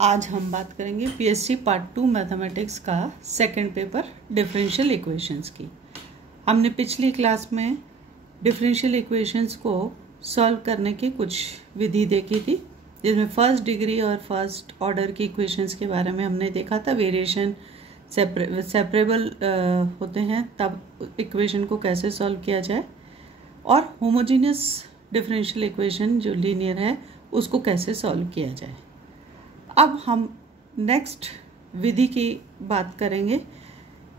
आज हम बात करेंगे पीएससी पार्ट 2 मैथमेटिक्स का सेकंड पेपर डिफरेंशियल इक्वेशंस की। हमने पिछली क्लास में डिफरेंशियल इक्वेशंस को सॉल्व करने की कुछ विधि देखी थी, जिसमें फर्स्ट डिग्री और फर्स्ट ऑर्डर की इक्वेशंस के बारे में हमने देखा था। वेरिएशन सेपरेबल होते हैं तब इक्वेशन को कैसे सॉल्व किया जाए, और होमोजीनियस डिफरेंशियल इक्वेशन जो लीनियर है उसको कैसे सॉल्व किया जाए। अब हम नेक्स्ट विधि की बात करेंगे।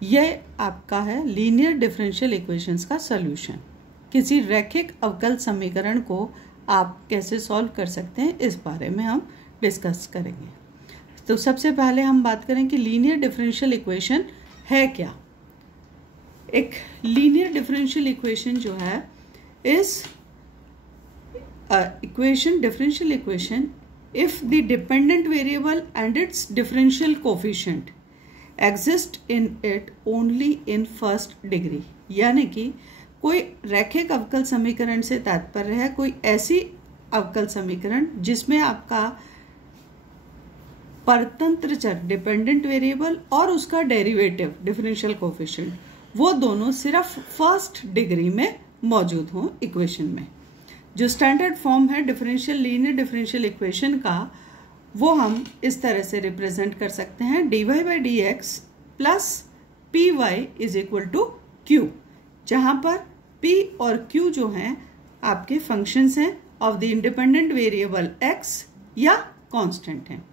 यह आपका है लीनियर डिफरेंशियल इक्वेशंस का सॉल्यूशन। किसी रैखिक अवकल समीकरण को आप कैसे सॉल्व कर सकते हैं, इस बारे में हम डिस्कस करेंगे। तो सबसे पहले हम बात करें कि लीनियर डिफरेंशियल इक्वेशन है क्या। एक लीनियर डिफरेंशियल इक्वेशन जो है इस equation differential equation if the dependent variable and its differential coefficient exist in it only in first degree, यानी कि कोई रैखिक अवकल समीकरण से तात्पर्य है कोई ऐसी अवकल समीकरण जिसमें आपका परतंत्र चर डिपेंडेंट वेरिएबल और उसका डेरिवेटिव डिफरेंशियल कोएफिशिएंट वो दोनों सिर्फ फर्स्ट डिग्री में मौजूद हों इक्वेशन में। जो स्टैंडर्ड फॉर्म है डिफरेंशियल लीनियर डिफरेंशियल इक्वेशन का, वो हम इस तरह से रिप्रेजेंट कर सकते हैं dy by D X plus P Y is equal to Q, जहां पर p और q जो हैं आपके फंक्शंस हैं of the independent variable x या कांस्टेंट हैं।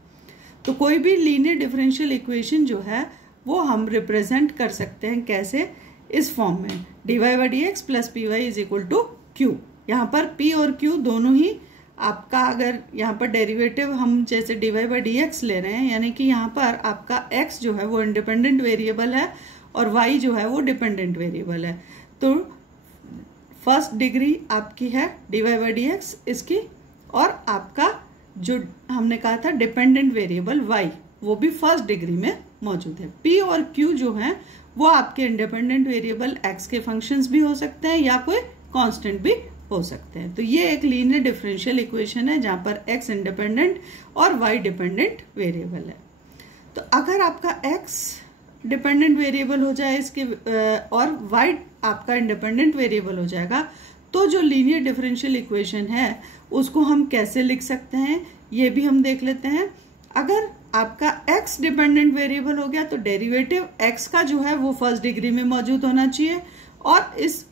तो कोई भी लीनियर डिफरेंशियल इक्वेशन जो है वो हम रिप्रेजेंट कर सकते हैं कैसे, इस फॉर्म में dy by D X plus P Y is equal to Q. यहाँ पर p और q दोनों ही आपका, अगर यहाँ पर डेरिवेटिव हम जैसे dy बाई डी एक्स ले रहे हैं, यानी कि यहाँ पर आपका x जो है वो इंडिपेंडेंट वेरिएबल है और y जो है वो डिपेंडेंट वेरिएबल है। तो फर्स्ट डिग्री आपकी है dy बाई डी एक्स इसकी, और आपका जो हमने कहा था डिपेंडेंट वेरिएबल y वो भी फर्स्ट डिग्री में मौजूद है। p और q जो है वो आपके इंडिपेंडेंट वेरिएबल x के फंक्शंस भी हो सकते हैं या कोई कांस्टेंट भी हो सकते हैं। तो ये एक लीनियर डिफरेंशियल इक्वेशन है जहां पर x इंडिपेंडेंट और y डिपेंडेंट वेरिएबल है। तो अगर आपका x डिपेंडेंट वेरिएबल हो जाए इसके और y आपका इंडिपेंडेंट वेरिएबल हो जाएगा, तो जो लीनियर डिफरेंशियल इक्वेशन है उसको हम कैसे लिख सकते हैं ये भी हम देख लेते हैं। अगर आपका x डिपेंडेंट वेरिएबल हो गया तो डेरिवेटिव x का जो है वो फर्स्ट डिग्री में मौजूद होना चाहिए, और इस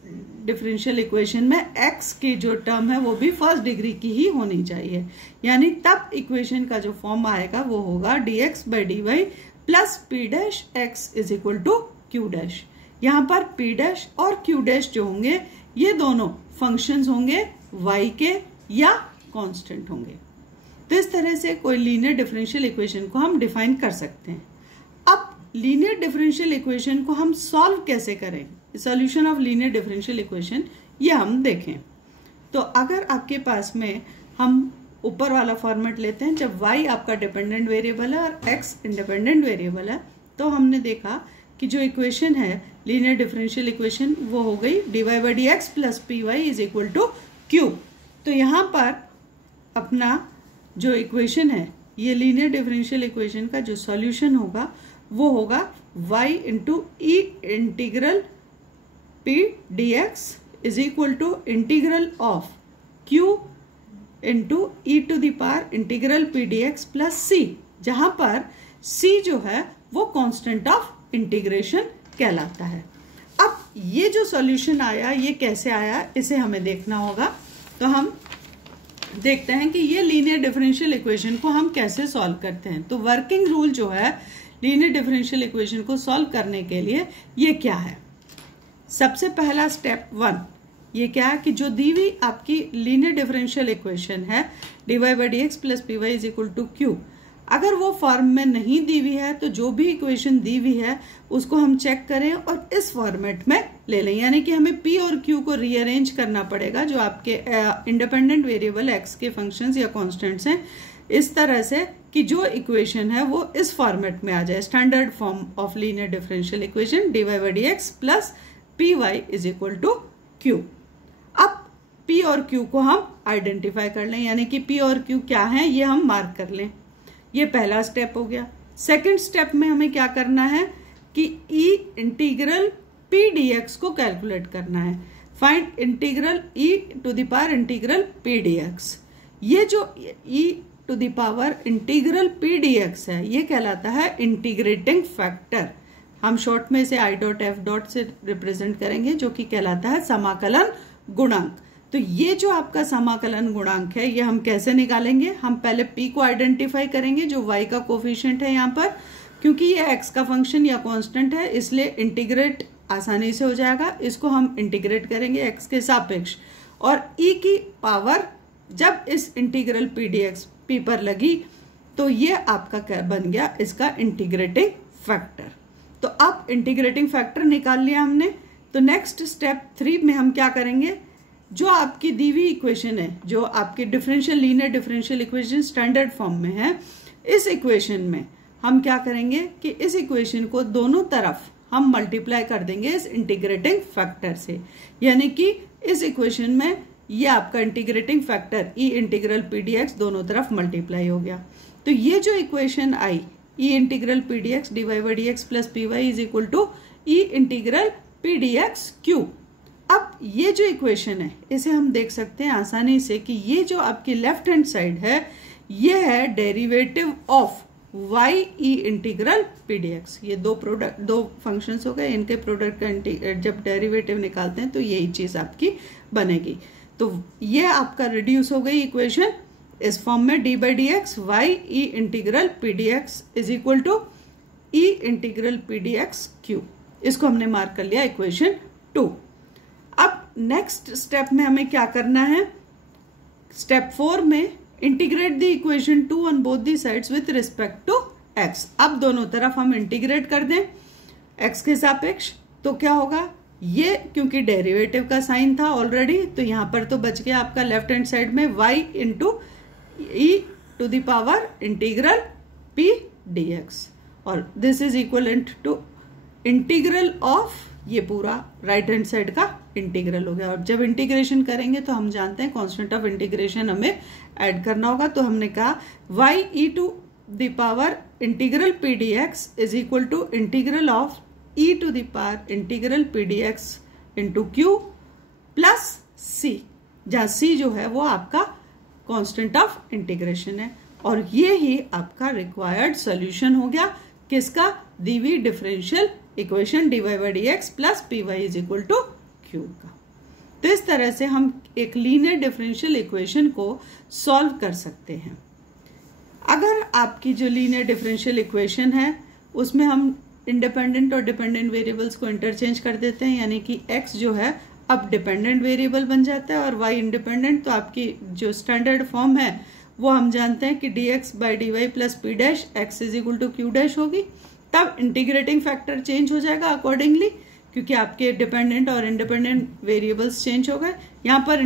डिफरेंशियल इक्वेशन में x की जो टर्म है वो भी फर्स्ट डिग्री की ही होनी चाहिए, यानी तब इक्वेशन का जो फॉर्म आएगा वो होगा dx by dy plus p dash x is equal to q dash. यहाँ पर p डैश और q डैश जो होंगे ये दोनों फंक्शंस होंगे y के या कांस्टेंट होंगे। तो इस तरह से कोई लीनियर डिफरेंशियल इक्वेशन को हम डिफाइन कर सकते हैं। अब लीनियर डिफरेंशियल इक्वेशन को हम सॉल्व कैसे करें, solution of linear differential equation, ये हम देखें। तो अगर आपके पास में हम ऊपर वाला फॉर्मेट लेते हैं, जब y आपका डिपेंडेंट वेरिएबल है और x इंडिपेंडेंट वेरिएबल है, तो हमने देखा कि जो इक्वेशन है लीनियर डिफरेंशियल इक्वेशन वो हो गई dy by D X plus P Y is equal to Q. तो यहाँ पर अपना जो इक्वेशन है ये लीनियर डिफरेंशियल इक्वेशन का जो सॉल्यूशन होगा वो होगा y into E integral p dx is equal to integral of q into E to the power integral p dx plus c, जहां पर c जो है वो कांस्टेंट ऑफ इंटीग्रेशन कहलाता है। अब ये जो सॉल्यूशन आया ये कैसे आया इसे हमें देखना होगा। तो हम देखते हैं कि ये लीनियर डिफरेंशियल इक्वेशन को हम कैसे सॉल्व करते हैं। तो वर्किंग रूल जो है लीनियर डिफरेंशियल इक्वेशन को सॉल्व करने के लिए ये क्या है। सबसे पहला स्टेप 1 ये क्या है कि जो दी हुई आपकी लीनियर डिफरेंशियल इक्वेशन है dy by D X plus P Y is equal to Q, अगर वो फॉर्म में नहीं दी हुई है तो जो भी इक्वेशन दी हुई है उसको हम चेक करें और इस फॉर्मेट में ले लें, यानी कि हमें p और q को रीअरेंज करना पड़ेगा जो आपके इंडिपेंडेंट वेरिएबल x के फंक्शंस या कांस्टेंट्स हैं, इस तरह से कि जो इक्वेशन है वो इस फॉर्मेट में आ जाए, standard form of linear differential equation dy by D X plus P Y is equal to Q. अब p और q को हम आइडेंटिफाई कर लें, यानी कि p और q क्या है ये हम मार्क कर लें। ये पहला स्टेप हो गया। सेकंड स्टेप में हमें क्या करना है कि ई इंटीग्रल पी डीएक्स को कैलकुलेट करना है। Find integral e to the power integral P dx. ये जो e to the power integral P dx है ये कहलाता है इंटीग्रेटिंग फैक्टर। हम शॉर्ट में इसे आई डॉट एफ डॉट से रिप्रेजेंट करेंगे, जो कि कहलाता है समाकलन गुणांक। तो ये जो आपका समाकलन गुणांक है ये हम कैसे निकालेंगे? हम पहले p को आइडेंटिफाई करेंगे जो y का कोफिशिएंट है यहाँ पर, क्योंकि ये x का फंक्शन या कांस्टेंट है इसलिए इंटीग्रेट आसानी से हो जाएगा। इसको हम इंटीग्रेट करेंगे x के सापेक्ष, और e की पावर जब इस इंटीग्रल पी डीएक्स p पर लगी तो ये आपका बन गया इसका इंटीग्रेटिंग फैक्टर। तो अब इंटीग्रेटिंग फैक्टर निकाल लिया हमने। तो नेक्स्ट स्टेप 3 में हम क्या करेंगे, जो आपकी दी हुई इक्वेशन है, जो आपकी differential linear differential equation standard form में है, इस इक्वेशन में हम क्या करेंगे कि इस इक्वेशन को दोनों तरफ हम मल्टीप्लाई कर देंगे इस इंटीग्रेटिंग फैक्टर से। यानी कि इस इक्वेशन में ये आपका integrating factor E integral P DX दोनों तरफ मल्टीप्लाई हो गया। तो ये जो इक्वेशन आई E integral P DX D Y by D X plus P Y is equal to E integral P DX Q. अब ये जो इक्वेशन है इसे हम देख सकते हैं आसानी से कि ये जो आपकी लेफ्ट हैंड साइड है ये है derivative of Y E integral P dx. ये दो फंक्शंस हो गए, इनके प्रोडक्ट का जब डेरिवेटिव निकालते हैं तो यही चीज आपकी बनेगी। तो ये आपका रिड्यूस हो गई इक्वेशन इस फॉर्म में D by D X Y E integral P D X is equal to E integral P D X Q. इसको हमने मार्क कर लिया इक्वेशन 2। अब नेक्स्ट स्टेप में हमें क्या करना है, स्टेप 4 में integrate the equation 2 on both the sides with respect to x। अब दोनों तरफ हम इंटीग्रेट कर दें x के सापेक्ष, तो क्या होगा, ये क्योंकि डेरिवेटिव का साइन था ऑलरेडी तो यहां पर तो बच गया आपका लेफ्ट हैंड साइड में y into E to the power integral p dx, और this is equivalent to integral of ये पूरा राइट हैंड साइड का इंटीग्रल हो गया। और जब इंटीग्रेशन करेंगे तो हम जानते हैं कांस्टेंट ऑफ इंटीग्रेशन हमें ऐड करना होगा। तो हमने कहा y e to the power integral P D X is equal to integral of e to the power integral P D X into Q plus c, जहां c जो है वो आपका कांस्टेंट ऑफ इंटीग्रेशन है। और ये ही आपका रिक्वायर्ड सोल्यूशन हो गया किसका, दी हुई differential equation dy by D X plus P Y is equal to Q का। तो इस तरह से हम एक लीनियर डिफरेंशियल इक्वेशन को सॉल्व कर सकते हैं। अगर आपकी जो लीनियर डिफरेंशियल इक्वेशन है उसमें हम इंडिपेंडेंट और डिपेंडेंट वेरिएबल्स को इंटरचेंज कर देते हैं, यानी कि x जो है अब डिपेंडेंट वेरिएबल बन जाता है और y इंडिपेंडेंट, तो आपकी जो स्टैंडर्ड फॉर्म है वो हम जानते हैं कि dx by D Y plus P dash X is equal to Q dash होगी। तब इंटीग्रेटिंग फैक्टर चेंज हो जाएगा अकॉर्डिंगली, क्योंकि आपके डिपेंडेंट और इंडिपेंडेंट वेरिएबल्स चेंज हो गए। यहाँ पर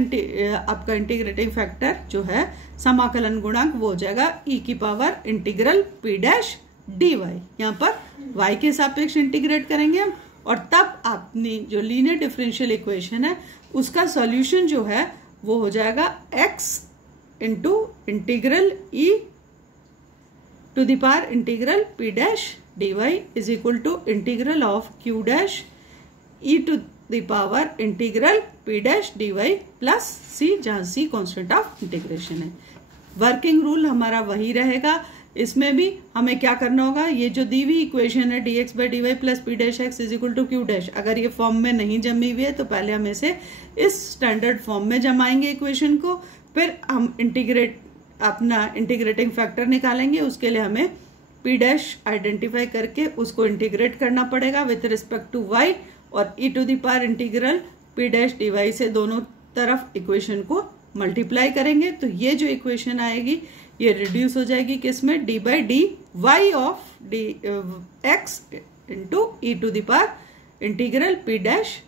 आपका इंटीग्रेटिंग फैक्टर जो है समाकलन गुणांक वो हो जाएगा e की power integral p dash dy। यहाँ पर y के सापेक्ष इंटीग्रेट करेंगे हम, और तब अपनी जो लीनियर डिफरेंशियल इक्वेशन है उसका सॉल्यूशन जो है वो हो जाएगा x into integral e to the power integral p dash dy is equal to integral of q dash e to the power integral p dash dy plus c, जहां c constant of integration है। Working rule हमारा वही रहेगा। इसमें भी हमें क्या करना होगा, ये जो दी हुई इक्वेशन है dx by D Y plus P dash X is equal to Q dash, अगर ये फॉर्म में नहीं जमी हुई है तो पहले हम इसे इस स्टैंडर्ड फॉर्म में जमाएंगे इक्वेशन को, फिर हम अपना इंटीग्रेटिंग फैक्टर निकालेंगे। उसके लिए हमें p डैश आइडेंटिफाई करके उसको इंटीग्रेट करना पड़ेगा विथ रिस्पेक्ट टू y, और e to the power integral p dash D Y से दोनों तरफ इक्वेशन को मल्टीप्लाई करेंगे। तो ये जो इक्वेशन आएगी ये रिड्यूस हो जाएगी किसमें, d by D Y of D X into E to the power integral p dash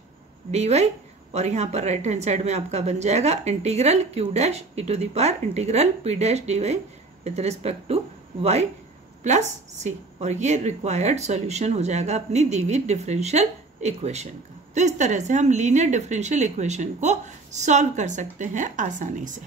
D Y, और यहाँ पर राइट हैंड साइड में आपका बन जाएगा integral q dash E to the power integral p dash D Y with respect to y plus c, और ये required solution हो जाएगा अपनी दी हुई डिफरेंशियल इक्वेशन का। तो इस तरह से हम लीनियर डिफरेंशियल इक्वेशन को सॉल्व कर सकते हैं आसानी से।